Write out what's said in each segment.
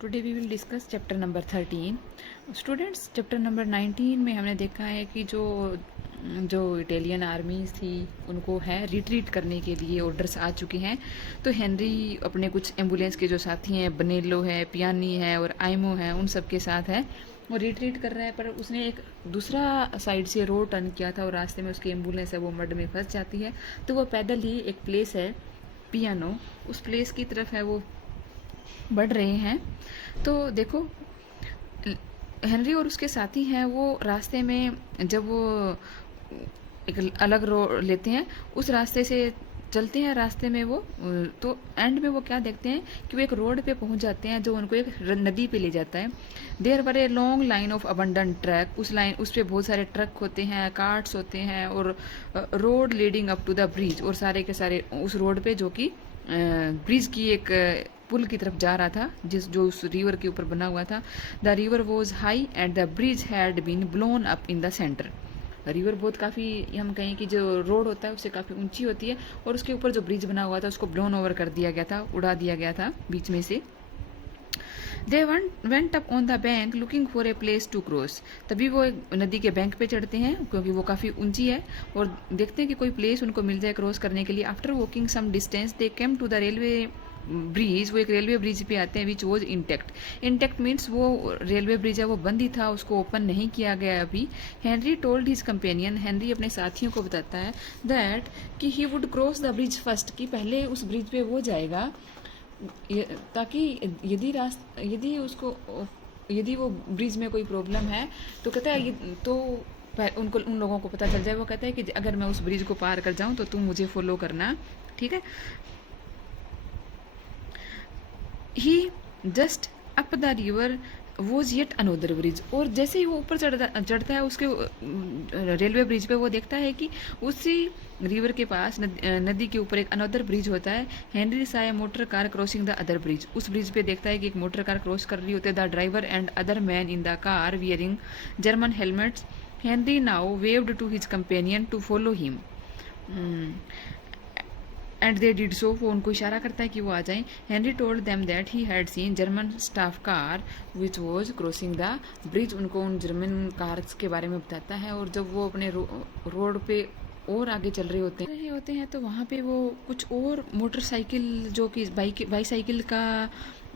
Today we will discuss chapter number 13। Students, chapter number 19 में हमने देखा है कि जो जो इटालियन आर्मीज थी उनको है रिट्रीट करने के लिए ऑर्डर्स आ चुके हैं। तो हेनरी अपने कुछ एम्बुलेंस के जो साथी हैं, बनेलो है, पियानी है और आइमो है, उन सब के साथ है वो रिट्रीट कर रहा है। पर उसने एक दूसरा साइड से रोड टर्न किया था और रास्ते में उसकी एम्बुलेंस है वो मड में फंस जाती है। तो वो पैदल ही एक प्लेस है पियानो, उस प्लेस की तरफ है वो बढ़ रहे हैं। तो देखो, हेनरी और उसके साथी हैं वो रास्ते में जब वो एक अलग रोड लेते हैं उस रास्ते से चलते हैं। रास्ते में वो तो एंड में वो क्या देखते हैं कि वो एक रोड पे पहुंच जाते हैं जो उनको एक नदी पे ले जाता है। There were a long line of abundant truck, उस पे बहुत सारे ट्रक होते हैं, कार्ट्स होते हैं और road leading up to the bridge, और सारे के सारे उस रोड पे जो कि ब्रिज की एक पुल की तरफ जा रहा था जो उस रिवर के ऊपर बना हुआ था। The river was high and the bridge had been blown up in the centre. River बहुत काफ़ी, हम कहें कि जो रोड होता है उससे काफ़ी ऊंची होती है और उसके ऊपर जो ब्रिज बना हुआ था उसको ब्लोन ओवर कर दिया गया था, उड़ा दिया गया था बीच में से। They went up on the bank looking for a place to cross. तभी वो एक नदी के बैंक पे चढ़ते हैं क्योंकि वो काफ़ी ऊंची है और देखते हैं कि कोई प्लेस उनको मिल जाए क्रॉस करने के लिए। After walking some distance they came to the railway bridge. वो एक रेलवे ब्रिज पे आते हैं which was intact. Intact means वो रेलवे ब्रिज है वो बंद ही था, उसको ओपन नहीं किया गया अभी। Henry told his companion, Henry अपने साथियों को बताता है दैट कि he would cross the bridge first, कि पहले उस ब्रिज पे वो जाएगा ताकि यदि वो ब्रिज में कोई प्रॉब्लम है तो कहता है तो उनको उन लोगों को पता चल जाए। वो कहता है कि अगर मैं उस ब्रिज को पार कर जाऊं तो तुम मुझे फॉलो करना, ठीक है। He just up the river was yet another bridge, और जैसे ही वो ऊपर चढ़ता है उसके रेलवे ब्रिज पे वो देखता है कि उसी रिवर के पास नदी के ऊपर एक अनोदर ब्रिज होता है। Henry saw a motor car crossing the other bridge. उस ब्रिज पे देखता है कि एक मोटर कार क्रॉस कर रही होती है। The driver and other man in the car wearing German helmets. Henry now waved to his companion to follow him and they did so. वो उनको इशारा करता है कि वो आ जाएं। Henry told them that he had seen German staff car which was crossing the bridge. उनको उन जर्मन कार्स के बारे में बताता है और जब वो अपने रोड पे और आगे चल रहे होते हैं तो वहाँ पे वो कुछ और मोटरसाइकिल जो कि बाईसाइकिल का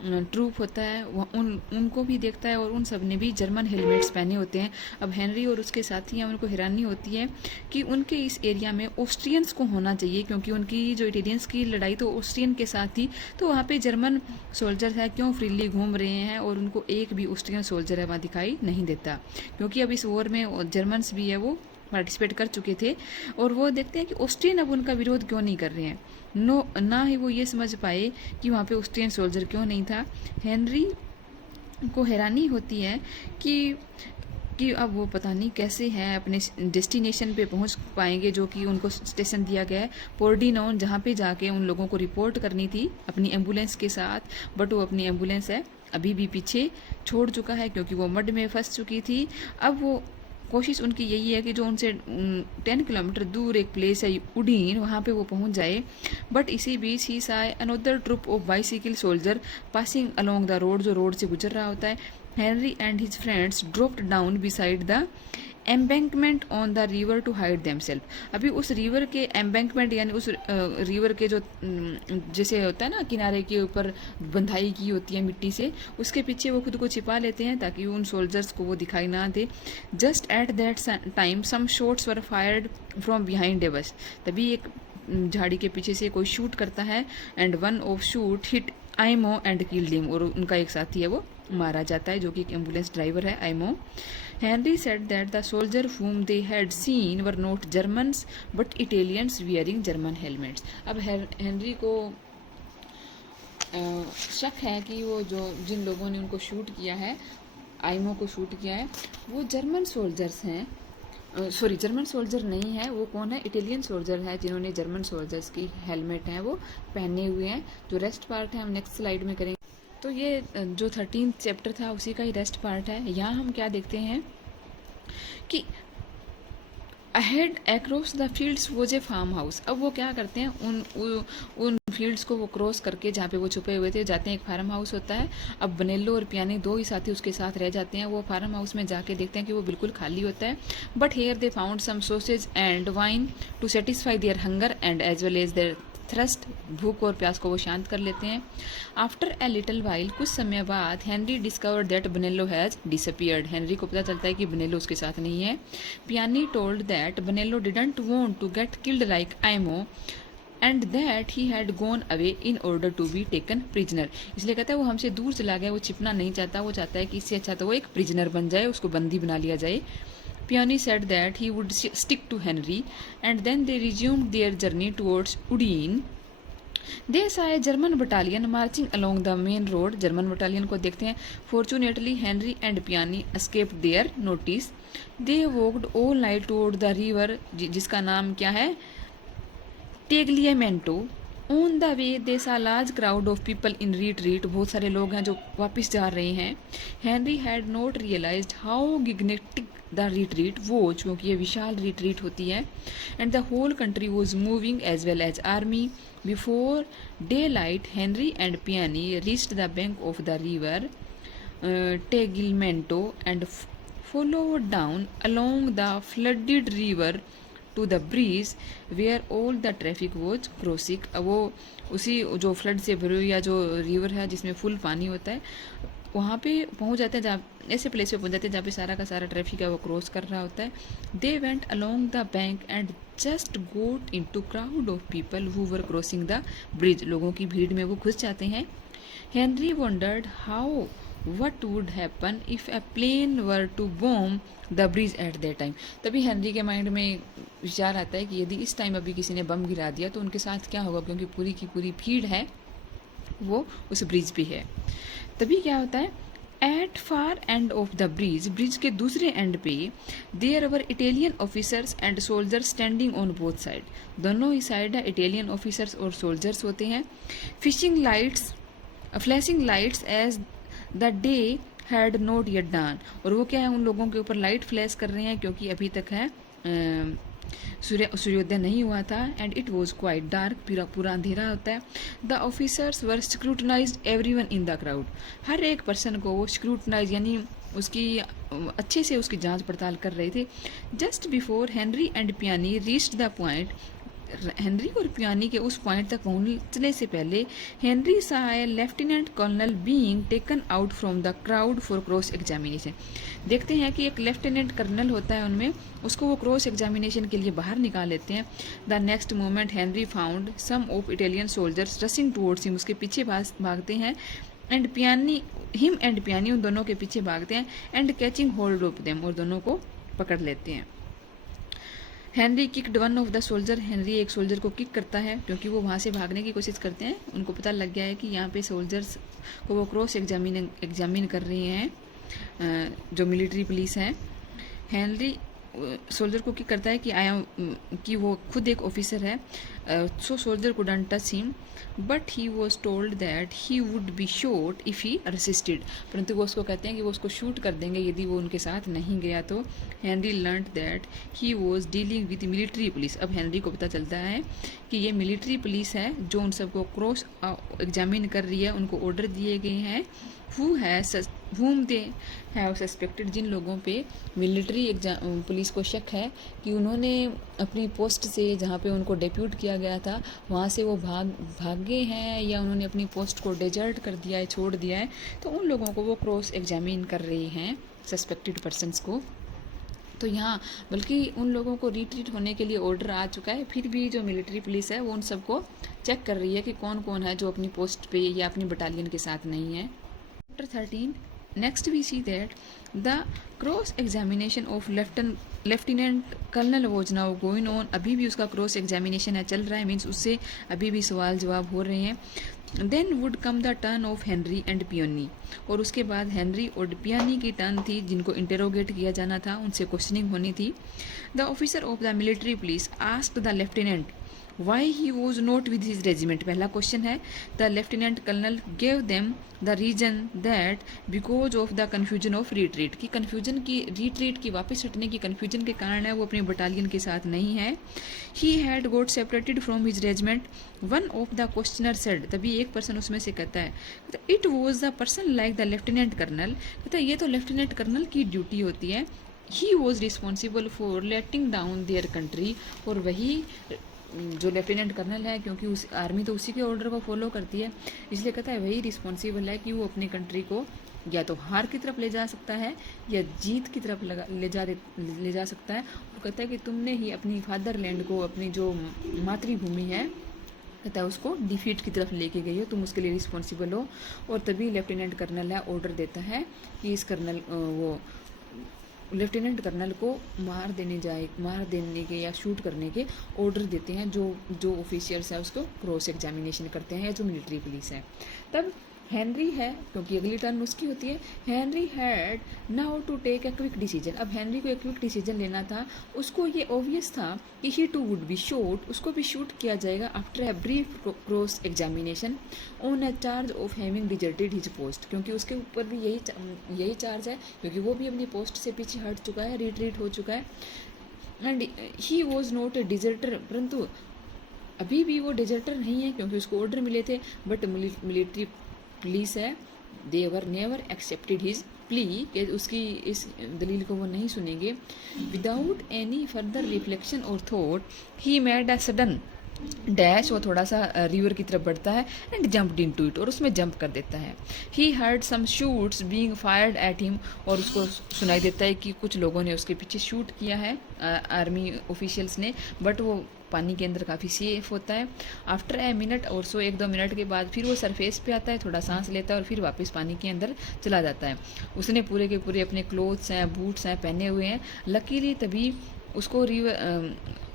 ट्रूप होता है उनको भी देखता है और उन सब ने भी जर्मन हेलमेट्स पहने होते हैं। अब हेनरी और उसके साथी हैं, उनको हैरानी होती है कि उनके इस एरिया में ऑस्ट्रियंस को होना चाहिए क्योंकि उनकी जो इटालियंस की लड़ाई तो ऑस्ट्रियन के साथ थी, तो वहाँ पे जर्मन सोल्जर है क्यों फ्रीली घूम रहे हैं और उनको एक भी ऑस्ट्रियन सोल्जर है वहाँ दिखाई नहीं देता, क्योंकि अब इस वॉर में जर्मन्स भी है वो पार्टिसिपेट कर चुके थे। और वो देखते हैं कि ऑस्ट्रियन अब उनका विरोध क्यों नहीं कर रहे हैं। ना ही वो ये समझ पाए कि वहाँ पे ऑस्ट्रियन सोल्जर क्यों नहीं था। हेनरी को हैरानी होती है कि अब वो पता नहीं कैसे हैं अपने डेस्टिनेशन पे पहुंच पाएंगे जो कि उनको स्टेशन दिया गया है पोर्डिनोन, जहाँ पे जाके उन लोगों को रिपोर्ट करनी थी अपनी एम्बुलेंस के साथ। बट वो अपनी एम्बुलेंस है अभी भी पीछे छोड़ चुका है क्योंकि वो मड में फंस चुकी थी। अब वो कोशिश उनकी यही है कि जो उनसे 10 किलोमीटर दूर एक प्लेस है उडीन, वहाँ पे वो पहुँच जाए। बट इसी बीच ही saw another troop of bicycle soldier passing along the road, जो रोड से गुजर रहा होता है। Henry and his friends dropped down beside the embankment on the river to hide themselves. अभी उस रिवर के एम्बैंकमेंट यानी उस रिवर के जो जैसे होता है ना किनारे के ऊपर बंधाई की होती है मिट्टी से, उसके पीछे वो खुद को छिपा लेते हैं ताकि उन सोल्जर्स को वो दिखाई ना दे। Just at that time some shots were fired from behind a bus. तभी एक झाड़ी के पीछे से कोई शूट करता है and one of shoot hit Aymo and killed him, और उनका एक साथी है वो मारा जाता है जो कि एक एम्बुलेंस ड्राइवर है आइमो। Henry said that the soldier whom they had seen were not Germans but Italians wearing German helmets. अब हेनरी को शक है कि वो जो जिन लोगों ने उनको शूट किया है, आइमो को शूट किया है, वो जर्मन सोल्जर्स हैं। सॉरी, जर्मन सोल्जर नहीं है, वो कौन है, इटालियन सोल्जर है जिन्होंने जर्मन सोल्जर्स की हेलमेट हैं वो पहने हुए हैं। जो रेस्ट पार्ट है हम नेक्स्ट स्लाइड में करेंगे। तो ये जो 13th चैप्टर था उसी का ही रेस्ट पार्ट है। यहाँ हम क्या देखते हैं कि ahead across the fields was a farm house. अब वो क्या करते हैं, उन फील्ड्स को वो क्रॉस करके जहाँ पे वो छुपे हुए थे जाते हैं, एक फार्म हाउस होता है। अब बनेलो और पियानी दो ही साथी उसके साथ रह जाते हैं। वो फार्म हाउस में जाके देखते हैं कि वो बिल्कुल खाली होता है। But here they found some sausage and wine to satisfy their hunger and as well as their thirst, भूख और प्यास को वो शांत कर लेते हैं। आफ्टर ए लिटिल वाइल, कुछ समय बाद, हेनरी डिस्कवर्ड दैट बनेलो हैज डिसअपियर्ड। हेनरी को पता चलता है कि बनेलो उसके साथ नहीं है। Piani told that Bonello didn't want to get killed like Aymo and that he had gone away in order to be taken prisoner. इसलिए कहता है वो हमसे दूर चला गया, वो छिपना नहीं चाहता, वो चाहता है कि इससे अच्छा तो वो एक प्रिजनर बन जाए, उसको बंदी बना लिया जाए। Piani said that he would stick to Henry, and then they resumed their journey towards Udine. They saw a German battalion marching along the main road. German battalion को देखते हैं। Fortunately, Henry and Piani escaped their notice. They walked all night toward the river, जिसका नाम क्या है, Tagliamento. On the way, they saw large crowd of people in retreat. बहुत सारे लोग हैं जो वापस जा रहे हैं। Henry had not realized how gigantic the retreat was, क्योंकि ये विशाल retreat होती है। And the whole country was moving as well as army. Before daylight, Henry and Piani reached the bank of the river Tagliamento and followed down along the flooded river to the bridge where all the traffic was crossing. अब वो उसी जो flood से भरी हुई या जो river है जिसमें फुल पानी होता है वहाँ पे पहुँच जाते हैं, जहाँ ऐसे प्लेस पे पहुँच जाते हैं जहाँ पे सारा का सारा ट्रैफिक है वो क्रॉस कर रहा होता है। They went along the bank and just got in to crowd of people who were crossing the bridge. लोगों की भीड़ में वो घुस जाते हैं। Henry wondered how what would happen if a plane were to bomb the bridge at that time. तभी Henry के माइंड में विचार आता है कि यदि इस टाइम अभी किसी ने बम गिरा दिया तो उनके साथ क्या होगा, क्योंकि पूरी की पूरी भीड़ है वो उस ब्रिज पे है। तभी क्या होता है, at far end of the bridge, bridge के दूसरे एंड पे, there were Italian officers and soldiers standing on both side. दोनों ही साइड है इटालियन ऑफिसर्स और सोल्जर्स होते हैं। Flashing lights as the day had not yet done, और वो क्या है, उन लोगों के ऊपर लाइट फ्लैश कर रहे हैं क्योंकि अभी तक है सूर्योदय नहीं हुआ था। And it was quite dark, पूरा अंधेरा होता है। The officers were scrutinized everyone in the crowd, हर एक पर्सन को वो स्क्रूटनाइज यानी उसकी अच्छे से उसकी जांच पड़ताल कर रहे थे। Just before Henry and Piani reached the point, Henry और पियानी के उस पॉइंट तक पहुंचने से पहले Henry saw lieutenant colonel being taken out from the crowd for cross examination. देखते हैं कि एक लेफ्टिनेंट कर्नल होता है उनमें, उसको वो क्रॉस एग्जामिनेशन के लिए बाहर निकाल लेते हैं। The next moment Henry found some of Italian soldiers rushing towards him, उसके पीछे भागते हैं। एंड पियानी उन दोनों के पीछे भागते हैं। And catching hold of them, और दोनों को पकड़ लेते हैं। Henry kicked one of the soldier, Henry एक सोल्जर को किक करता है क्योंकि वो वहाँ से भागने की कोशिश करते हैं। उनको पता लग गया है कि यहाँ पे सोल्जर्स को वो क्रॉस एग्जामिन कर रहे हैं जो मिलिट्री पुलिस है। हेनरी सोल्जर को किक करता है कि वो खुद एक ऑफिसर है। So soldier couldn't touch him but he was told that he would be shot if he resisted, परंतु वो उसको कहते हैं कि वो उसको शूट कर देंगे यदि वो उनके साथ नहीं गया तो। Henry learned that he was dealing with military police, अब हेनरी को पता चलता है कि ये मिलिट्री पुलिस है जो उन सबको क्रॉस एग्जामिन कर रही है। उनको ऑर्डर दिए गए हैं whom they have suspected, जिन लोगों पे मिलिट्री पुलिस को शक है कि उन्होंने अपनी पोस्ट से जहाँ पे उनको डेप्यूट किया गया था वहाँ से वो भागे हैं या उन्होंने अपनी पोस्ट को डेजर्ट कर दिया है, छोड़ दिया है, तो उन लोगों को वो क्रॉस एग्जामिन कर रही हैं सस्पेक्टेड पर्सनस को। तो यहाँ बल्कि उन लोगों को रिट्रीट होने के लिए ऑर्डर आ चुका है, फिर भी जो मिलिट्री पुलिस है वो उन सबको चेक कर रही है कि कौन कौन है जो अपनी पोस्ट पे या अपनी बटालियन के साथ नहीं है। Chapter 13. Next we see that the cross examination of Lieutenant Colonel was now going on. अभी भी उसका क्रॉस एग्जामिनेशन है, चल रहा है, मीन्स उससे अभी भी सवाल जवाब हो रहे हैं। Then would come the turn of Henry and Piani, और उसके बाद हेनरी और पियानी की टर्न थी जिनको इंटेरोगेट किया जाना था, उनसे क्वेश्चनिंग होनी थी। The officer of the military police asked the lieutenant why he was not with his regiment, पहला क्वेश्चन है। The lieutenant colonel gave them the reason that because of the confusion of retreat, की confusion की retreat की वापस हटने की confusion के कारण है वो अपनी बटालियन के साथ नहीं है। He had got separated from his regiment, one of the questioner said, तभी एक पर्सन उसमें से कहता है it was the person like the lieutenant colonel, कहता है ये तो लेफ्टिनेंट कर्नल की ड्यूटी होती है। He was responsible for letting down their country, और वही जो लेफ्टिनेंट कर्नल है, क्योंकि उस आर्मी तो उसी के ऑर्डर को फॉलो करती है, इसलिए कहता है वही रिस्पॉन्सिबल है कि वो अपनी कंट्री को या तो हार की तरफ ले जा सकता है या जीत की तरफ ले जा सकता है। और कहता है कि तुमने ही अपनी फादरलैंड को, अपनी जो मातृभूमि है, कहता है उसको डिफीट की तरफ लेके गई हो, तुम उसके लिए रिस्पॉन्सिबल हो। और तभी लेफ्टिनेंट कर्नल है ऑर्डर देता है कि इस वो लेफ्टिनेंट कर्नल को मार देने के या शूट करने के ऑर्डर देते हैं जो ऑफिशियल्स हैं, उसको क्रॉस एग्जामिनेशन करते हैं, या जो मिलिट्री पुलिस है। तब हेनरी है, क्योंकि अगली टर्न उसकी होती है, Henry had now to take a quick decision, अब हेनरी को एक क्विक डिसीजन लेना था। उसको ये ऑब्वियस था कि ही टू वुड बी शूट, उसको भी शूट किया जाएगा after a brief cross examination on A charge of having deserted his post, क्योंकि उसके ऊपर भी यही चार्ज है, क्योंकि वो भी अपनी पोस्ट से पीछे हट चुका है, रिट्रीट हो चुका है। And he was not a deserter, परंतु अभी भी वो डिजर्टर नहीं है, क्योंकि उसको ऑर्डर मिले थे, बट मिलिट्री पुलिस है, they were never accepted his plea, कि उसकी इस दलील को वो नहीं सुनेंगे। विदाउट एनी फर्दर रिफ्लेक्शन और thought he made a sudden dash, वो थोड़ा सा रिवर की तरफ बढ़ता है, एंड जंप्ड इनटू इट, और उसमें जंप कर देता है। He heard some shoots being fired at him, और उसको सुनाई देता है कि कुछ लोगों ने उसके पीछे शूट किया है, आर्मी ऑफिशियल्स ने, बट वो पानी के अंदर काफ़ी सेफ होता है। आफ्टर ए मिनट और सो, 1-2 मिनट के बाद फिर वो सरफेस पे आता है, थोड़ा सांस लेता है और फिर वापस पानी के अंदर चला जाता है। उसने पूरे के पूरे अपने क्लोथ्स हैं, बूट्स हैं पहने हुए हैं। लकीली तभी उसको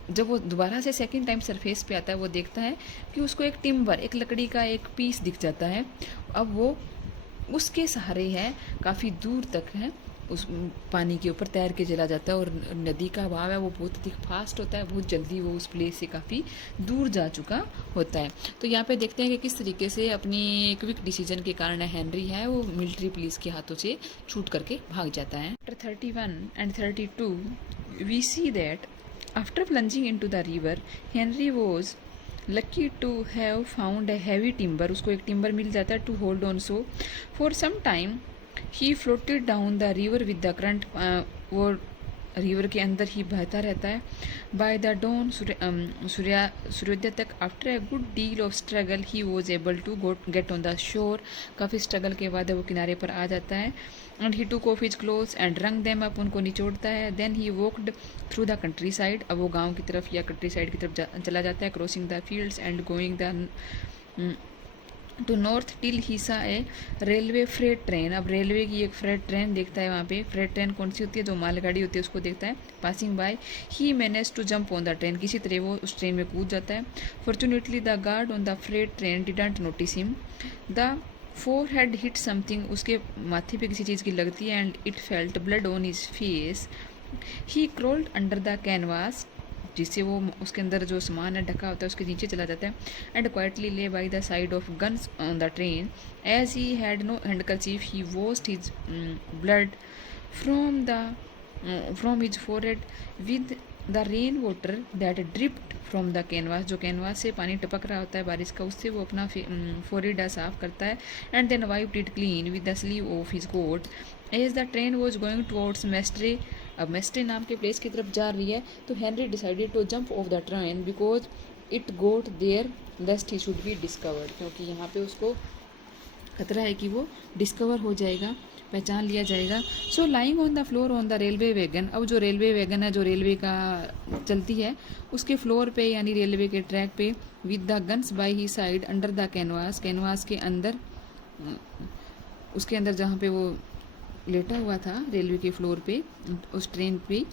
जब वो दोबारा से सेकंड टाइम सरफेस पे आता है, वो देखता है कि उसको एक टिम्बर, एक लकड़ी का एक पीस दिख जाता है। अब वो उसके सहारे है, काफ़ी दूर तक है, उस पानी के ऊपर तैर के चला जाता है, और नदी का बहाव है वो बहुत अधिक फास्ट होता है, बहुत जल्दी वो उस प्लेस से काफ़ी दूर जा चुका होता है। तो यहाँ पे देखते हैं कि किस तरीके से अपनी क्विक डिसीजन के कारण हेनरी है वो मिलिट्री पुलिस के हाथों से छूट करके भाग जाता है। After 31 and 32 we see that after plunging into the river Henry was lucky to have found a heavy timber, उसको एक टिम्बर मिल जाता है to hold on. So for some time he floated down the river with the current, वो river के अंदर ही बहता रहता है। बाय द डॉन, सूर्योदय तक, after a good deal of struggle he was able to get on the shore, काफ़ी struggle के बाद वो किनारे पर आ जाता है। And he took off his clothes and wrung them up, उनको निचोड़ता है। Then he walked through the countryside, अब वो गाँव की तरफ या कंट्री साइड की तरफ चला जाता है, crossing the fields and going the to north till he saw a railway freight train, अब रेलवे की एक फ्रेट ट्रेन देखता है वहाँ पे। फ्रेट ट्रेन कौन सी होती है, जो मालगाड़ी होती है, उसको देखता है। Passing by he manage to jump on the train, किसी तरह वो उस ट्रेन में कूद जाता है। Fortunately the guard on the freight train didn't notice him. The forehead hit something, उसके माथे पे किसी चीज़ की लगती है, and it felt blood on his face. He crawled under the canvas, जिससे वो उसके अंदर जो सामान है ढका होता है उसके नीचे चला जाता है। And quietly lay by the side of guns on the train, as he had no handkerchief he washed his blood from his forehead with the rain water that dripped from the canvas, जो canvas से पानी टपक रहा होता है बारिश का, उससे वो अपना फोरहेड साफ करता है। And then wiped it clean with the sleeve of his coat as the train was going towards Mestre, अब मेस्ट्रे नाम के प्लेस की तरफ जा रही है। तो Henry decided to jump off the train because it got there lest he should be discovered, क्योंकि यहाँ पे उसको खतरा है कि वो डिस्कवर हो जाएगा, पहचान लिया जाएगा। So lying on the floor on the railway wagon, अब जो रेलवे वैगन है जो रेलवे का चलती है उसके फ्लोर पे यानी रेलवे के ट्रैक पे, with the guns by he side under the canvas, canvas के अंदर, उसके अंदर जहाँ पे वो लेटा हुआ था रेलवे के फ्लोर पे उस ट्रेन पे,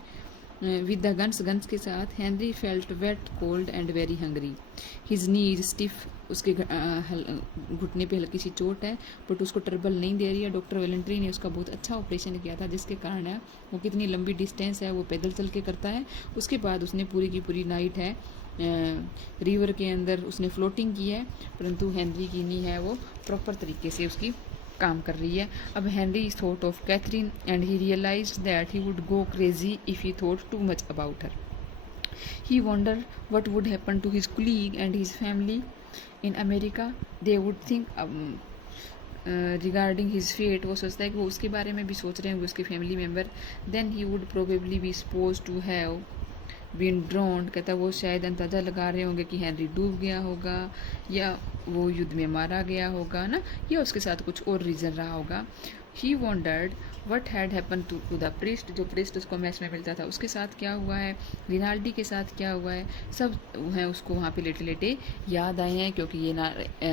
विद द गन्स के साथ। Henry felt wet cold and very hungry, his knees stiff, उसके घुटने पे हल्की सी चोट है बट उसको ट्रबल नहीं दे रही है। डॉक्टर वेलेंट्री ने उसका बहुत अच्छा ऑपरेशन किया था, जिसके कारण है वो कितनी लंबी डिस्टेंस है वो पैदल चल के करता है। उसके बाद उसने पूरी की पूरी नाइट है रिवर के अंदर उसने फ्लोटिंग की है, परंतु हेनरी की नहीं है, वो प्रॉपर तरीके से उसकी काम कर रही है। अब Henry thought of Catherine and he realised that he would go crazy if he thought too much about her. He wondered what would happen to his colleague and his family in America. They would think regarding his fate, वो सोचता है कि वो उसके बारे में भी सोच रहे होंगे उसके family member. Then he would probably be supposed to have been drowned. कहता है वो शायद अंदाज़ा लगा रहे होंगे कि हेनरी डूब गया होगा या वो युद्ध में मारा गया होगा ना, या उसके साथ कुछ और रीज़न रहा होगा. He wondered what had happened to the priest. जो priest उसको मैच में मिलता था उसके साथ क्या हुआ है, रिनाल्डी के साथ क्या हुआ है, सब हैं उसको वहाँ पे लेटे लेटे याद आए हैं, क्योंकि ये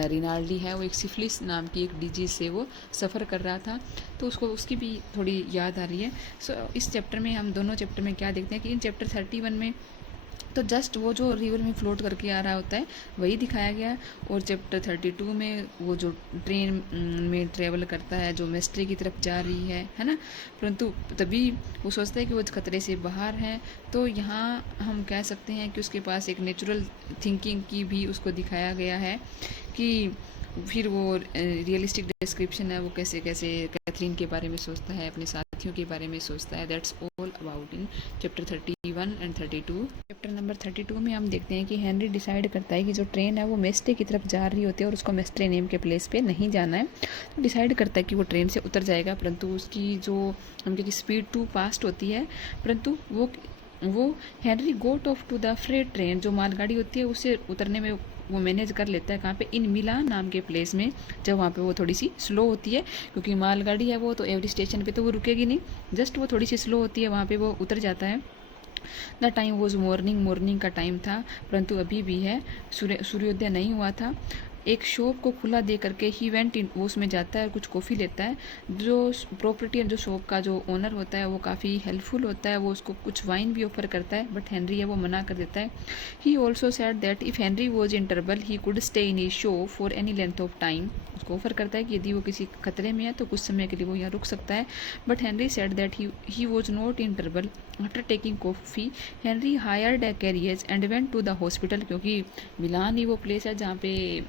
रिनाल्डी है वो एक सिफिलिस नाम की एक डिजीज़ से वो सफ़र कर रहा था, तो उसको उसकी भी थोड़ी याद आ रही है. सो इस चैप्टर में हम दोनों चैप्टर में क्या देखते हैं कि इन चैप्टर 31 में तो जस्ट वो जो रिवर में फ्लोट करके आ रहा होता है वही दिखाया गया, और चैप्टर 32 में वो जो ट्रेन में ट्रेवल करता है जो मिस्ट्री की तरफ जा रही है ना, परंतु तभी वो सोचता है कि वो खतरे से बाहर है. तो यहाँ हम कह सकते हैं कि उसके पास एक नेचुरल थिंकिंग की भी उसको दिखाया गया है कि फिर वो रियलिस्टिक डिस्क्रिप्शन है, वो कैसे कैसे कैथरीन के बारे में सोचता है, अपने साथियों के बारे में सोचता है. That's all about in chapter 31 and 32. Chapter number 32 में हम देखते हैं कि हेनरी डिसाइड करता है कि जो ट्रेन है वो मेस्टे की तरफ जा रही होती है और उसको मेस्टे नेम के प्लेस पे नहीं जाना है. तो डिसाइड करता है कि वो ट्रेन से उतर जाएगा, परंतु उसकी जो हम कहते स्पीड टू फास्ट होती है, परंतु वो Henry got off to the freight train, जो मालगाड़ी होती है उससे उतरने में वो मैनेज कर लेता है. कहाँ पे, इन मिलान नाम के प्लेस में, जब वहाँ पे वो थोड़ी सी स्लो होती है, क्योंकि मालगाड़ी है वो तो एवरी स्टेशन पे तो वो रुकेगी नहीं, जस्ट वो थोड़ी सी स्लो होती है, वहाँ पे वो उतर जाता है. द टाइम वॉज मॉर्निंग का टाइम था, परंतु अभी भी है, सूर्योदय नहीं हुआ था. एक शॉप को खुला दे करके ही वेंट इन, वो उसमें जाता है, कुछ कॉफ़ी लेता है. जो प्रॉपर्टी जो शॉप का जो ओनर होता है वो काफ़ी हेल्पफुल होता है, वो उसको कुछ वाइन भी ऑफर करता है, बट हेनरी है वो मना कर देता है. He also said that if Henry was in trouble he could stay in he shop for any length of time. उसको ऑफर करता है कि यदि वो किसी खतरे में है तो कुछ समय के लिए वो यहाँ रुक सकता है. But Henry said that he was not in trouble. After taking coffee Henry hired a carriage and went to the hospital, क्योंकि मिलान ही वो प्लेस है जहाँ पे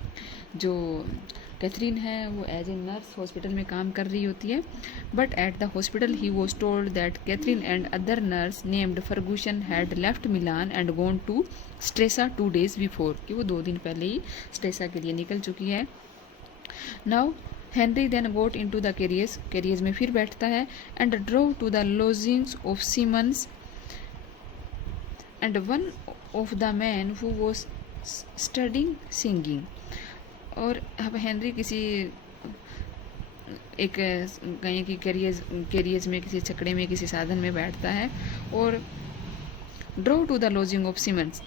जो कैथरीन है वो एज ए नर्स हॉस्पिटल में काम कर रही होती है. But at the hospital he was told that Catherine and other nurse named Ferguson had left Milan and gone to Stresa 2 days before, कि वो 2 दिन पहले ही स्ट्रेसा के लिए निकल चुकी है. Now Henry then got in to the carriage में फिर बैठता है and drove to the lodgings of Simmons and one of the man who was studying singing. और अब हेनरी किसी एक कहीं की कैरियज में, किसी छकड़े में, किसी साधन में बैठता है और drove to the lodging of Simmons,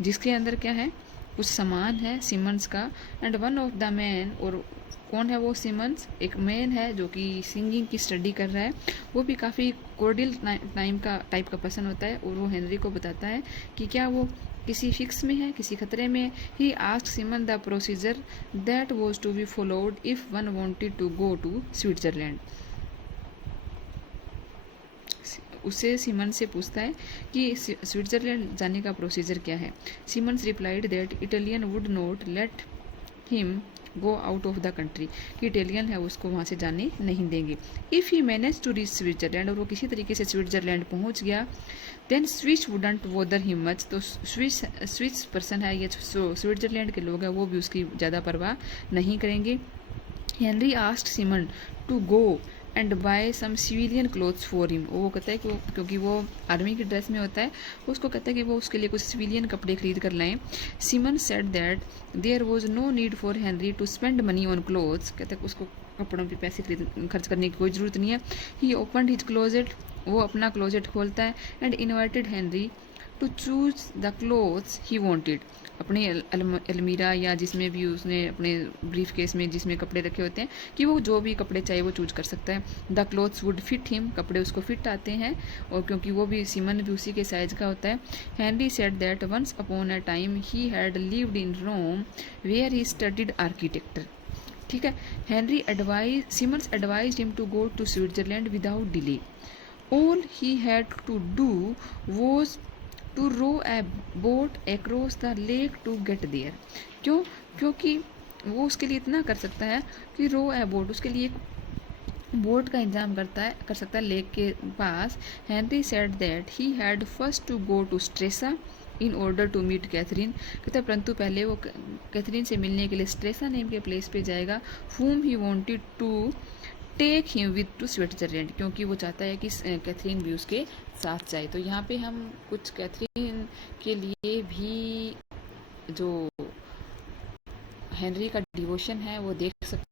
जिसके अंदर क्या है, कुछ सामान है सीमंस का. And one of the man, और कौन है वो सीमंस, एक मैन है जो कि सिंगिंग की स्टडी कर रहा है, वो भी काफ़ी कोर्डियल टाइप का पर्सन होता है, और वो हेनरी को बताता है कि क्या वो किसी फिक्स में है, किसी खतरे में. He asked Simmons the procedure that was to be followed if one wanted to go to Switzerland. उससे सीमन से पूछता है कि स्विट्जरलैंड जाने का प्रोसीजर क्या है. Simmons replied that Italian would not let him go out of the country, कि इटालियन है उसको वहाँ से जाने नहीं देंगे. If he manage to reach Switzerland, और वो किसी तरीके से स्विट्जरलैंड पहुँच गया, then Swiss wouldn't bother him much, तो स्विच पर्सन है ये, स्विट्जरलैंड के लोग हैं, वो भी उसकी ज़्यादा परवाह नहीं करेंगे. Henry asked Simmons to go and buy some civilian clothes for him. वो कहता है कि वो, क्योंकि वो आर्मी की ड्रेस में होता है, उसको कहता है कि वो उसके लिए कुछ सिविलियन कपड़े खरीद कर लाएं. Simmons said that there was no need for Henry to spend money on clothes. कहता है कि उसको कपड़ों पे पैसे खर्च करने की कोई ज़रूरत नहीं है. ही ओपनड हिज क्लोजेट, वो अपना क्लोजेट खोलता है, and invited Henry to choose the clothes he wanted. अपनी अलमीरा या जिसमें भी उसने अपने ब्रीफ केस में जिसमें कपड़े रखे होते हैं, कि वो जो भी कपड़े चाहिए वो चूज कर सकता है. The clothes would fit him, कपड़े उसको फिट आते हैं, और क्योंकि वो भी सीमन भी उसी के साइज का होता है. Henry said that once upon a time he had lived in Rome where he studied architecture. ठीक है. Simmons advised him to go to Switzerland without delay. All he had to do was to row a boat across the lake to get there. क्यों? क्योंकि वो उसके लिए इतना कर सकता है कि रो ए बोट, उसके लिए बोट का इंतजाम कर सकता है लेक के पास। Henry said that he had first to go to Stresa in order to meet Catherine. कहता है परंतु पहले वो कैथरीन से मिलने के लिए स्ट्रेसा नेम के प्लेस पे जाएगा। whom he wanted to take him with to Switzerland, क्योंकि वो चाहता है कि कैथरीन भी उसके साथ जाए। तो यहाँ पे हम कुछ कैथरीन के लिए भी जो हेनरी का डिवोशन है वो देख सकते